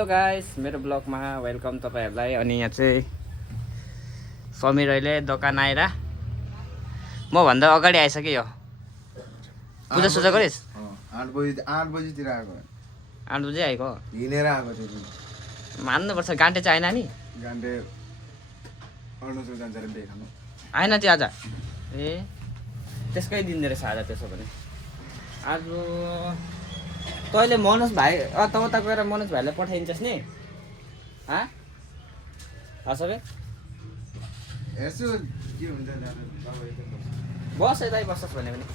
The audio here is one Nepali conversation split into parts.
हेलो गाइस, मेरो ब्लगमा वेलकम तपाईहरुलाई। अनि यहाँ चाहिँ समीर अहिले दोकान आएर म भन्दा अगाडि आइसक्यो। यो पूजा सुजा गरिस्? 8 बजीतिर आएको। 8 बजे आएको? हिँडेर आएको थियो। मान्नुपर्छ, गान्टे चाहिँ आएन नि? गान्टे अरुणाचल जान्छ रे देखाउनु। आएन चाहिँ आज? ए त्यसकै दिन रहेछ आज। त्यसो भने आज तैँले मनोज भाइ उता गएर मनोज भाइलाई पठाइदिन्छस् नि? सबे यसो के हुन्छ बस यतै बस्छस् भने पनि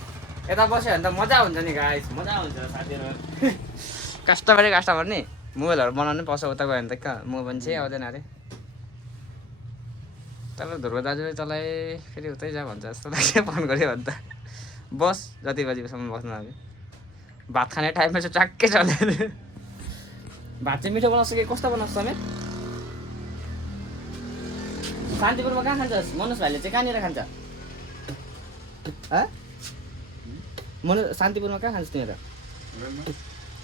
यता बस्यो भने त मजा हुन्छ नि गाइस, मजा हुन्छ साथीहरू। कस्टमर नि मोबाइलहरू बनाउनु पाउँछ। उता गयो भने त कहाँ मोबाइल चाहिँ आउँदैन अरे। तर ध्रुव दाजुले तँलाई फेरि उतै जा भन्छ जस्तो लाग्यो। फोन गऱ्यो भने त बस जति बजीसम्म बस्नु अरे। भात खाने टाइममा चाहिँ ट्याक्कै चल्दैन। भात चाहिँ मिठो बनाउँछ कि कस्तो बनाउँछ समेत? शान्तिपुरमा कहाँ खान्छस्? मनोज भाइले चाहिँ कहाँनिर खान्छ? शान्तिपुरमा कहाँ खान्छ तिमीहरू?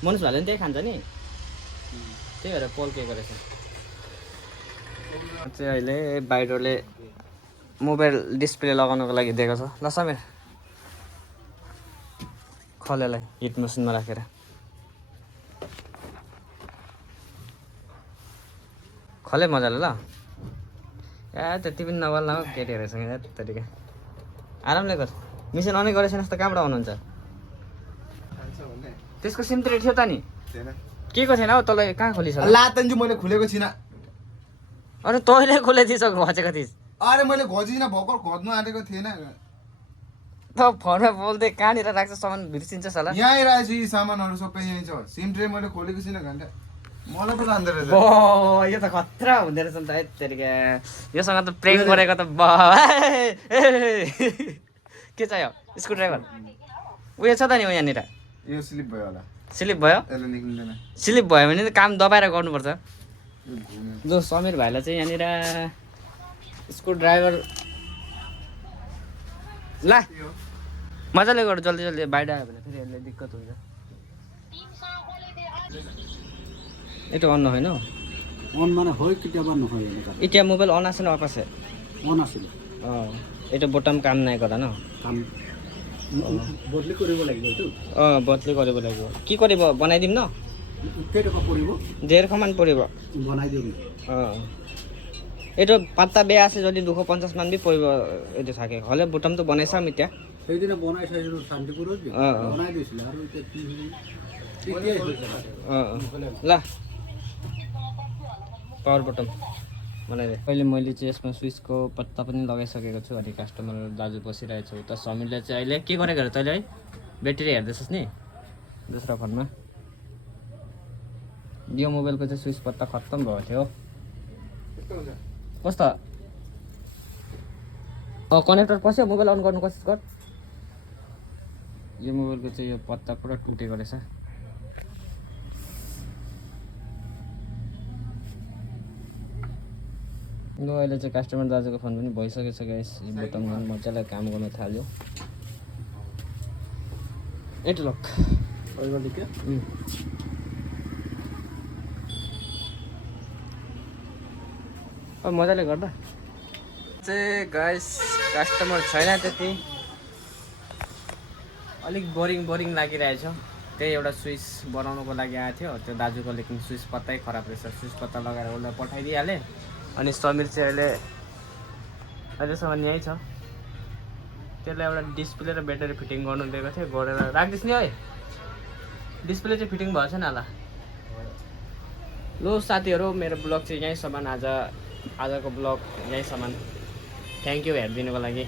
मनोज भाइले पनि त्यही खान्छ नि? त्यही भएर पोल के गरेछ चाहिँ अहिले बाहिरले मोबाइल डिस्प्ले लगाउनको लागि दिएको छ। ल समीर खलेलाई हिट मेसिनमा राखेर खले मजाले। ल त्यति पनि नबल न केटीहरूसँग तरिका आरामले गर। मिसन अनै गरेछ त कहाँबाट आउनुहुन्छ? त्यसको सिम त थियो त नि? के को थिएन हौ? तँलाई कहाँ खोलिस? लातन्जु मैले खुलेको छिन। अरे तैँले खोलिदिइस घचेको थिइस्? अरे मैले घचिन, भर्खर घच्नु आँटेको थिएन। त फोनमा बोल्दै कहाँनिर राख्छ? सामान बिर्सिन्छस् होला। यहीँ राखेछु, यी सामानहरू सबै यहीँ छ। सिम ट्रे मैले खोलेको छिन घन्टा। मलाई पो जान्दो रहेछ। यो त खतरा हुँदो रहेछ नि त। यत्तिकै योसँग त प्रेङ गरेको त के चाहियो? स्क्रुड्राइभर उयो छ त नि यहाँनिर? यो स्लिप भयो होला। स्लिप भयो? यसले निक्लिँदैन। स्लिप भयो भने त काम दबाएर गर्नुपर्छ। जो समीर भाइलाई चाहिँ यहाँनिर स्क्रुड्राइभर ला मजाले गर, जल्दी जल्दी बाहिर आयो भने फेरि यसले दिक्कत हुन्छ। এটা অন নহয় ন? অন মানে হয় কেতিয়াবা নহয় এনেকা। এতিয়া মোবাইল অন আছে না অফ আছে? অন আছিল। এটা বটম কাম নাই কৰা ন? কাম বদলি কৰিব লাগিব এইটো। বদলি কৰিব লাগিব। কি কৰিব? বনাই দিম ন? কেই টকা পৰিব? 150 মান পৰিব। বনাই দিম। এইটো পাত্তা বেয়া আছে যদি 250 মান বি পৰিব। এইটো থাকে হলে বটমটো বনাই চাম এতিয়া। সেইদিনা বনাই চাইছিলো শান্তিপুৰত বনাই দিছিল আৰু এতিয়া কি ल पावर बटम बनाइदिए। अहिले मैले चाहिँ यसमा स्विचको पत्ता पनि लगाइसकेको छु। अनि कस्टमर दाजु बसिरहेको छु। उता समीरले चाहिँ अहिले के गरेको तैँले? है ब्याट्री हेर्दैछस् नि दोस्रो फोनमा? यो मोबाइलको चाहिँ स्विच पत्ता खत्तम भएको थियो। कस्तो कनेक्टर पस्यो? मोबाइल अन गर्नु कोसिस गर। यो मोबाइलको चाहिँ यो पत्ता पुरा टुटेको रहेछ। ल अहिले चाहिँ कस्टमर दाजुको फोन पनि भइसकेको छ गाइस। यो बटन मजाले काम गर्न थाल्यो। एट लक मजाले गर्दा चाहिँ गाइस कस्टमर छैन त्यति। अलिक बोरिङ लागिरहेछ। त्यही एउटा स्विच बनाउनको लागि आएको थियो त्यो दाजुको, लेकिन स्विच पत्तै खराब रहेछ। स्विच पत्ता लगाएर उसलाई पठाइदिइहालेँ। अनि समीर चाहिँ अहिलेसम्म यहीँ छ। त्यसलाई एउटा डिस्प्ले र ब्याट्री फिटिङ गर्नु दिएको थियो, गरेर राखिदिस् नि है। डिस्प्ले चाहिँ फिटिङ भएको छैन होला। लो साथीहरू, मेरो ब्लग चाहिँ यहीँसम्म। आजको ब्लग यहीँसम्म। थ्याङ्क यू हेरिदिनुको लागि।